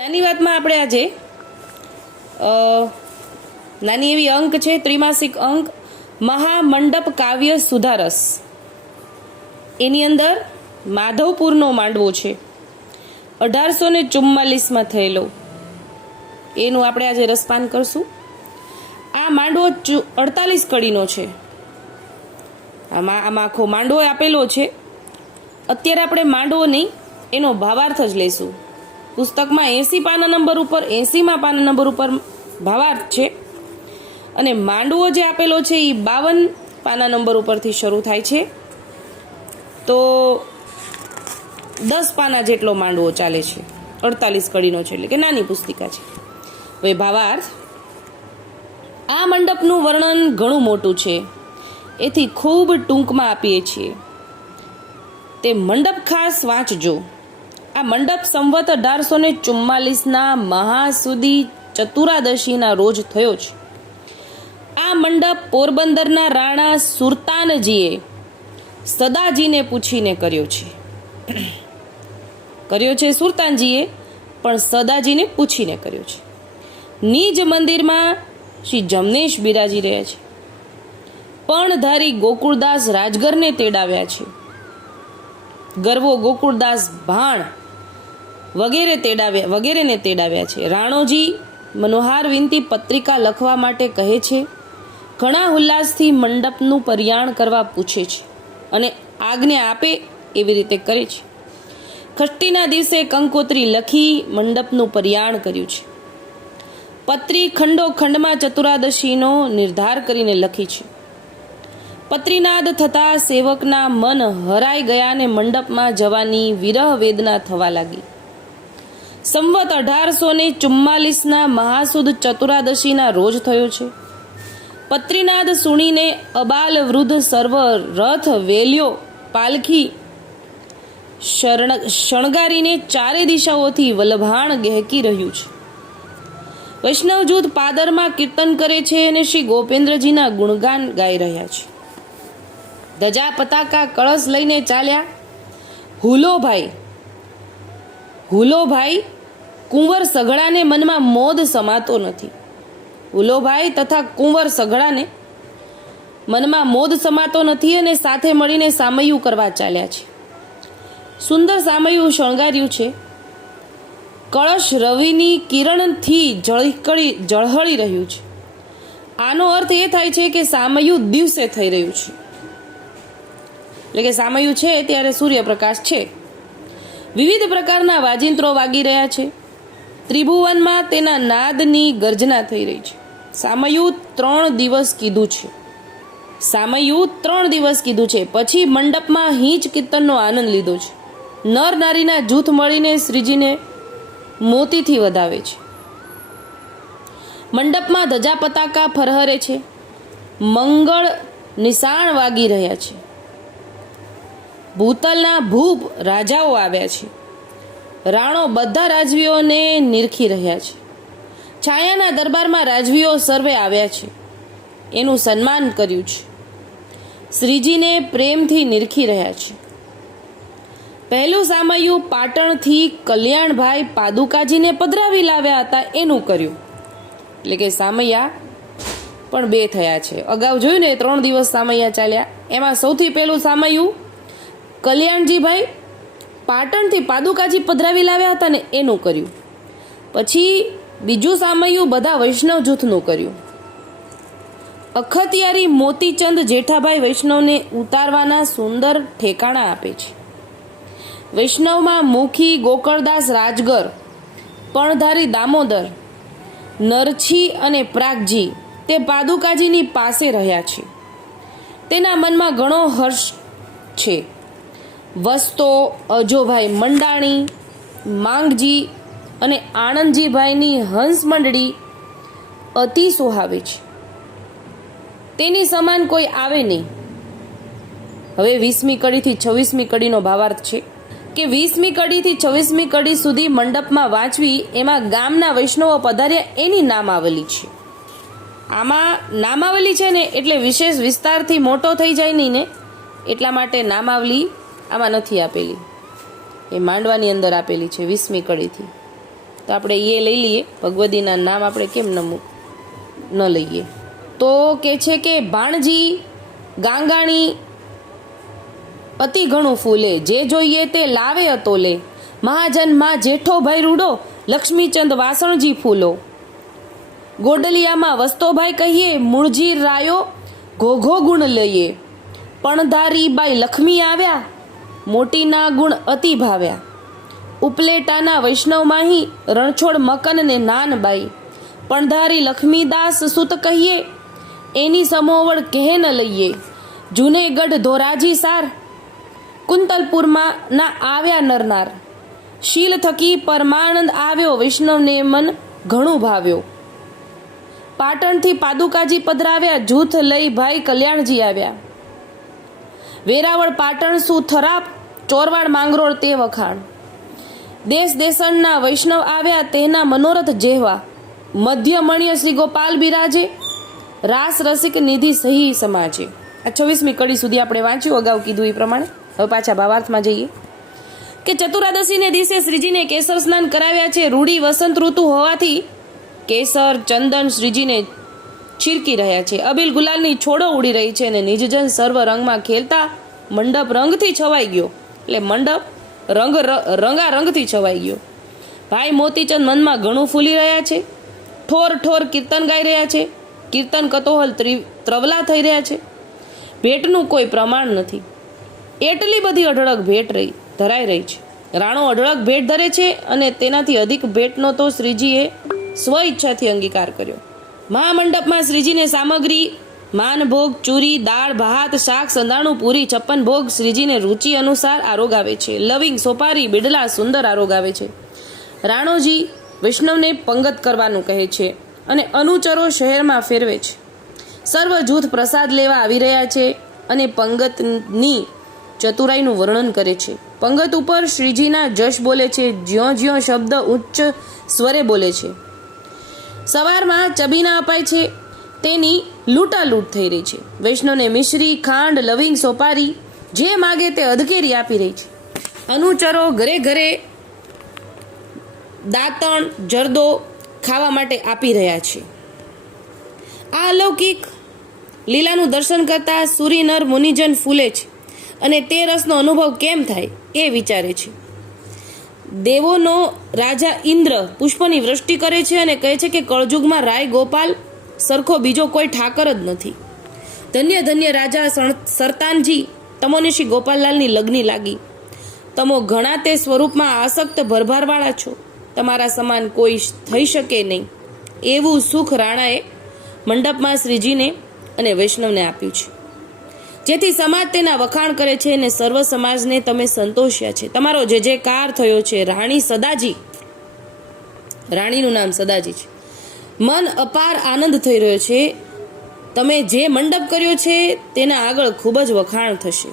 નાની વાતમાં આપણે આજે નાની એવી અંક છે, ત્રિમાસિક અંક મહામંડપ કાવ્ય સુધારસ. એની અંદર માધવપુરનો માંડવો છે, 1844માં થયેલો. એનું આપણે આજે રસપાન કરશું. આ માંડવો 48 કડીનો છે. આમાં આખો માંડવો આપેલો છે. અત્યારે આપણે માંડવો નહીં, એનો ભાવાર્થ જ લઈશું. પુસ્તકમાં 80 પાના નંબર ઉપર 80માં પાના નંબર ઉપર ભાવાર્થ છે, અને માંડવો જે આપેલો છે એ 52 પાના નંબર ઉપરથી શરૂ થાય છે. તો 10 પાના જેટલો માંડવો ચાલે છે, 48 કડીનો છે, એટલે કે નાની પુસ્તિકા છે. હવે ભાવાર્થ: આ મંડપનું વર્ણન ઘણું મોટું છે, એથી ખૂબ ટૂંકમાં આપીએ છીએ. તે મંડપ ખાસ વાંચજો. આ મંડપ સંવત 1844ના મહાસુદી ચતુરાદશીના રોજ થયો છે. આ મંડપ પોરબંદરના રાણા સુરતાનજીએ સદાજીને પૂછીને કર્યો છે. સુરતાનજીએ પણ સદાજીને પૂછીને કર્યો છે. નિજ મંદિરમાં શ્રી જમનેશ બિરાજી રહ્યા છે. પણધારી ગોકુળદાસ રાજગરને તેડાવ્યા છે. ગરવો ગોકુળદાસ ભાણ વગેરેને તેડાવ્યા છે. રાણોજી મનોહાર વિનતી પત્રિકા લખવા માટે કહે છે. ઘણા ઉલ્લાસથી મંડપનું પર્યાણ કરવા પૂછે છે અને આજ્ઞા આપે એવી રીતે કરે છે. ખષ્ટીના દિવસે કંકોત્રી લખી મંડપનું પર્યાણ કર્યું છે. પત્રી ખંડોખંડમાં ચતુરાદશીનો નિર્ધાર કરીને લખી છે. પત્રીનાદ થતા સેવકના મન હરાઈ ગયા અને મંડપમાં જવાની વિરહ વેદના થવા લાગી. સંવત 1844ના મહાસુદ ચતુરાદશીના રોજ થયો છે. પત્રીનાદ સુણીને અબાલ વૃદ્ધ સર્વ રથ વેલ્યો પાલખી શણગારીને ચારે દિશાઓથી વલભાણ ગહેકી રહ્યું છે. વૈષ્ણવ જૂથ પાદરમાં કીર્તન કરે છે અને શ્રી ગોપેન્દ્રજીના ગુણગાન ગાઈ રહ્યા છે. ધજા પતાકા કળશ લઈને ચાલ્યા. હુલોભાઈ કુંવર સઘળાને મનમાં મોદ સમાતો નથી. હુલોભાઈ તથા કુંવર સઘળાને મનમાં મોદ સમાતો નથી અને સાથે મળીને સામૈયું કરવા ચાલ્યા છે. સુંદર સામૈયું શણગાર્યું છે. કળશ રવિની કિરણથી ઝળહળી રહ્યું છે. આનો અર્થ એ થાય છે કે સામૈયું દિવસે થઈ રહ્યું છે, એટલે કે સામૈયું છે ત્યારે સૂર્યપ્રકાશ છે. વિવિધ પ્રકારના વાજિંત્રો વાગી રહ્યા છે. ત્રિભુવનમાં તેના નાદની ગર્જના થઈ રહી છે. સામૈયું 3 દિવસ કીધું છે. પછી મંડપમાં હિંચ કીર્તનનો આનંદ લીધો છે. નર નારીના જૂથ મળીને શ્રીજીને મોતીથી વધાવે છે. મંડપમાં ધજા પતાકા ફરહરે છે. મંગળ નિશાણ વાગી રહ્યા છે. ભૂતલના ભૂપ રાજાઓ આવ્યા છે. રાણો બધા રાજવીઓને નિરખી રહ્યા છે. છાયાના દરબારમાં રાજવીઓ સર્વે આવ્યા છે. એનું સન્માન કર્યું છે. શ્રીજીને પ્રેમથી નિરખી રહ્યા છે. પહેલું સામૈયું પાટણથી કલ્યાણભાઈ પાદુકાજીને પધરાવી લાવ્યા હતા એનું કર્યું, એટલે કે સામૈયા પણ 2 થયા છે. અગાઉ જોયું ને 3 દિવસ સામૈયા ચાલ્યા. એમાં સૌથી પહેલું સામૈયું કલ્યાણજીભાઈ પાટણથી પાદુકાજી પધરાવી લાવ્યા હતા ને એનું કર્યું. પછી બીજું સામૈયું બધા વૈષ્ણવ જૂથનું કર્યું. અખતિયારી મોતીચંદ જેઠાભાઈ વૈષ્ણવને ઉતારવાના સુંદર ઠેકાણા આપે છે. વૈષ્ણવમાં મુખી ગોકળદાસ રાજગર, પણધારી દામોદર, નરછી અને પ્રાગજી તે પાદુકાજીની પાસે રહ્યા છે. તેના મનમાં ઘણો હર્ષ છે. વસ્તો અજોભાઈ મંડાણી, માંગજી અને આનંદજીભાઈની હંસ મંડળી અતિ સોહાવે છે. તેની સમાન કોઈ આવે નહીં. હવે 20મી કડીથી 26મી કડીનો ભાવાર્થ છે કે 20મી કડીથી 26મી કડી સુધી મંડપમાં વાંચવી. એમાં ગામના વૈષ્ણવો પધાર્યા એની નામાવલી છે. આમાં નામાવલી છે ને એટલે વિશેષ વિસ્તારથી મોટો થઈ જાય નહીં ને, એટલા માટે નામાવલી આમાં નથી આપેલી. એ માંડવાની અંદર આપેલી છે 20મી કડીથી. તો આપણે એ લઈ લઈએ, ભગવદીના નામ આપણે કેમ ન લઈએ. તો કે છે કે ભાણજી ગાંગાણી અતિ ઘણું ફૂલે, જે જોઈએ તે લાવે અતોલે, મહાજન માં જેઠો ભાઈ રૂડો, લક્ષ્મીચંદ વાસણજી ફૂલો. ગોડલિયામાં વસ્તોભાઈ કહીએ, મૂળજી રાયો ઘોઘો ગુણ લઈએ, પણધારી બાઈ લક્ષ્મી આવ્યા, મોટીના ગુણ અતિ ભાવ્યા. ઉપલેટાના વૈષ્ણવ માહી, રણછોડ મકન ને નાનબાઈ, પણધારી લક્ષ્મીદાસ સુત કહીએ, એની સમોવડ કહે ન લઈએ. જુનેગઢ ધોરાજી સાર, કુંતલપુરમાં ના આવ્યા નરનાર, શીલ થકી પરમાનંદ આવ્યો, વૈષ્ણવને મન ઘણું ભાવ્યો. પાટણથી પાદુકાજી પધરાવ્યા, જૂથ લઈ ભાઈ કલ્યાણજી આવ્યા. વેરાવળ પાટણ સુ થરાપ, ચોરવાડ માંગરોળ તે વખાણ. દેશ દેશણના વૈષ્ણવ આવ્યા, તેના મનોરથ જેહવા. મધ્ય મણ્ય શ્રી ગોપાલ બિરાજે, રાસ રસિક નિધિ સહી સમાજે. આ 26મી કડી સુધી આપણે વાંચ્યું, અગાઉ કીધું એ પ્રમાણે. હવે પાછા ભાવાર્થમાં જઈએ કે ચતુરાદશીને દિવસે શ્રીજીને કેસર સ્નાન કરાવ્યા છે. રૂડી વસંત ઋતુ હોવાથી કેસર ચંદન શ્રીજીને છીરકી રહ્યા છે. અબીલ ગુલાલની છોડો ઉડી રહી છે અને નિજજન સર્વ રંગમાં ખેલતા મંડપ રંગથી છવાઈ ગયો. એટલે મંડપ રંગારંગથી છવાઈ ગયો. ભાઈ મોતીચંદ મનમાં ઘણું ફૂલી રહ્યા છે. ઠોર ઠોર કીર્તન ગાઈ રહ્યા છે. કીર્તન કતોહલ ત્રવલા થઈ રહ્યા છે. ભેટનું કોઈ પ્રમાણ નથી. એટલી બધી અઢળક ભેટ ધરાઈ રહી છે. રાણો અઢળક ભેટ ધરે છે અને તેનાથી અધિક ભેટનો તો શ્રીજીએ સ્વ ઈચ્છાથી અંગીકાર કર્યો. મહામંડપમાં શ્રીજીને સામગ્રી માનભોગ, ચૂરી, દાળ, ભાત, શાક, સંદાણું, પૂરી, 56 ભોગ શ્રીજીને રુચિ અનુસાર આરોગાવે છે. લવિંગ, સોપારી, બિડલા સુંદર આરોગાવે છે. રાણોજી વૈષ્ણવને પંગત કરવાનું કહે છે અને અનુચરો શહેરમાં ફેરવે છે. સર્વ જૂથ પ્રસાદ લેવા આવી રહ્યા છે અને પંગતની ચતુરાઈનું વર્ણન કરે છે. પંગત ઉપર શ્રીજીના જશ બોલે છે. જ્યો જ્યો શબ્દ ઉચ્ચ સ્વરે બોલે છે. સવારમાં ચબીના અપાય છે, તેની લૂંટાલૂંટ થઈ રહી છે. વૈષ્ણવને મિશ્રી, ખાંડ, લવિંગ, સોપારી જે માગે તે અધકેરી આપી રહી છે. અનુચરો ઘરે ઘરે દાંતણ, જરદો ખાવા માટે આપી રહ્યા છે. આ અલૌકિક લીલાનું દર્શન કરતા સૂરી નર મુનિજન ફૂલે છે અને તે રસનો અનુભવ કેમ થાય એ વિચારે છે. દેવોનો રાજા ઇન્દ્ર પુષ્પની વૃષ્ટિ કરે છે અને કહે છે કે કળજુગમાં રાય ગોપાલ સરખો બીજો કોઈ ઠાકર જ નથી. ધન્ય ધન્ય રાજા સરતાનજી, તમોને શ્રી ગોપાલલાલની લગ્ની લાગી. તમો ઘણા તે સ્વરૂપમાં આસક્ત ભરભારવાળા છો. તમારા સમાન કોઈ થઈ શકે નહીં. એવું સુખ રાણાએ મંડપમાં શ્રીજીને અને વૈષ્ણવને આપ્યું છે, જેથી સમાજ તેના વખાણ કરે છે અને સર્વ સમાજને તમે સંતોષ્યા છે. તમારો જે જે કાર થયો છે. રાણી સદાજી, રાણીનું નામ સદાજી છે. મન અપાર આનંદ થઈ રહ્યો છે. તમે જે મંડપ કર્યો છે તેના આગળ ખૂબ જ વખાણ થશે.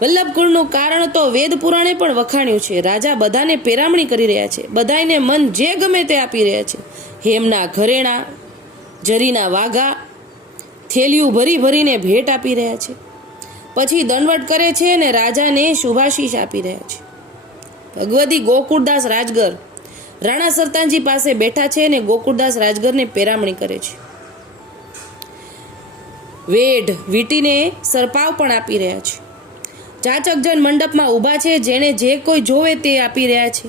વલ્લભકુળનું કારણ તો વેદ પુરાણે પણ વખાણ્યું છે. રાજા બધાને પેરામણી કરી રહ્યા છે. બધાને મન જે ગમે તે આપી રહ્યા છે. હેમના ઘરેણા, જરીના વાઘા, થેલિયું ભરી ભરીને ભેટ આપી રહ્યા છે. પછી દંડવટ કરે છે અને રાજાને શુભાશીષ આપી રહ્યા છે. ભગવદી ગોકુળદાસ રાજગર રાણા સરતાનજી પાસે બેઠા છે અને ગોકુળદાસ રાજગરને પેરામણી કરે છે. વેઢ વીટીને સરપાવ પણ આપી રહ્યા છે. જાચકજન મંડપમાં ઊભા છે. જેણે જે કોઈ જોવે તે આપી રહ્યા છે.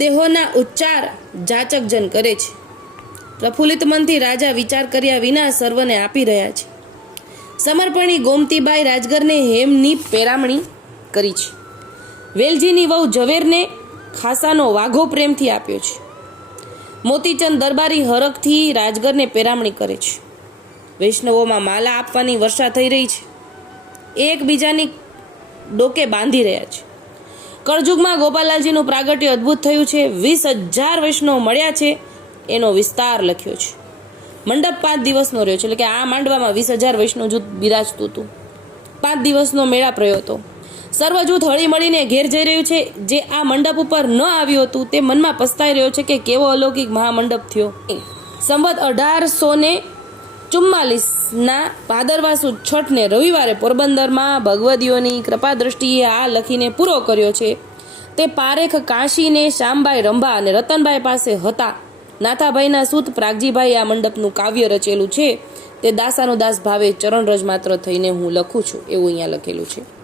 દેહોના ઉચ્ચાર જાચકજન કરે છે. પ્રફુલ્લિત મનથી રાજા વિચાર કર્યા વિના સર્વને આપી રહ્યા છે. સમર્પણી ગોમતીબાઈ રાજગરને હેમની પેરામણી કરી છે. વેલજીની વહુ ઝવેરને ખાસાનો વાઘો પ્રેમથી આપ્યો છે. મોતીચંદ દરબારી હરખથી રાજગરને પેરામણી કરે છે. વૈષ્ણવોમાં માલા આપવાની વર્ષા થઈ રહી છે. એકબીજાની ડોકે બાંધી રહ્યા છે. કળજુગમાં ગોપાલલાલજીનું પ્રાગટ્ય અદ્ભુત થયું છે. 20,000 વૈષ્ણવ મળ્યા છે એનો વિસ્તાર લખ્યો છે. મંડપ 5 દિવસનો રહ્યો છે. એટલે કે આ માંડવામાં 20,000 વૈષ્ણવ જૂથ બિરાજતું હતું. 5 દિવસનો મેળાપ રહ્યો હતો. સર્વ જૂથ હળી મળીને ઘેર જઈ રહ્યું છે. જે આ મંડપ ઉપર ન આવ્યું હતું તે મનમાં પસ્તાઈ રહ્યો છે કે કેવો અલૌકિક મહામંડપ થયો. સંવત 1844ના ભાદરવા સુદ 6ને રવિવારે પોરબંદરમાં ભગવદીઓની કૃપા દ્રષ્ટિએ આ લખીને પૂરો કર્યો છે. તે પારેખ કાશીને શ્યામબાઈ રંભા અને રતનબાઈ પાસે હતા. નાથાભાઈના સૂત પ્રાગજીભાઈ આ મંડપનું કાવ્ય રચેલું છે. તે દાસાનો દાસ ભાવે ચરણરજ માત્ર થઈને હું લખું છું એવું અહીંયા લખેલું છે.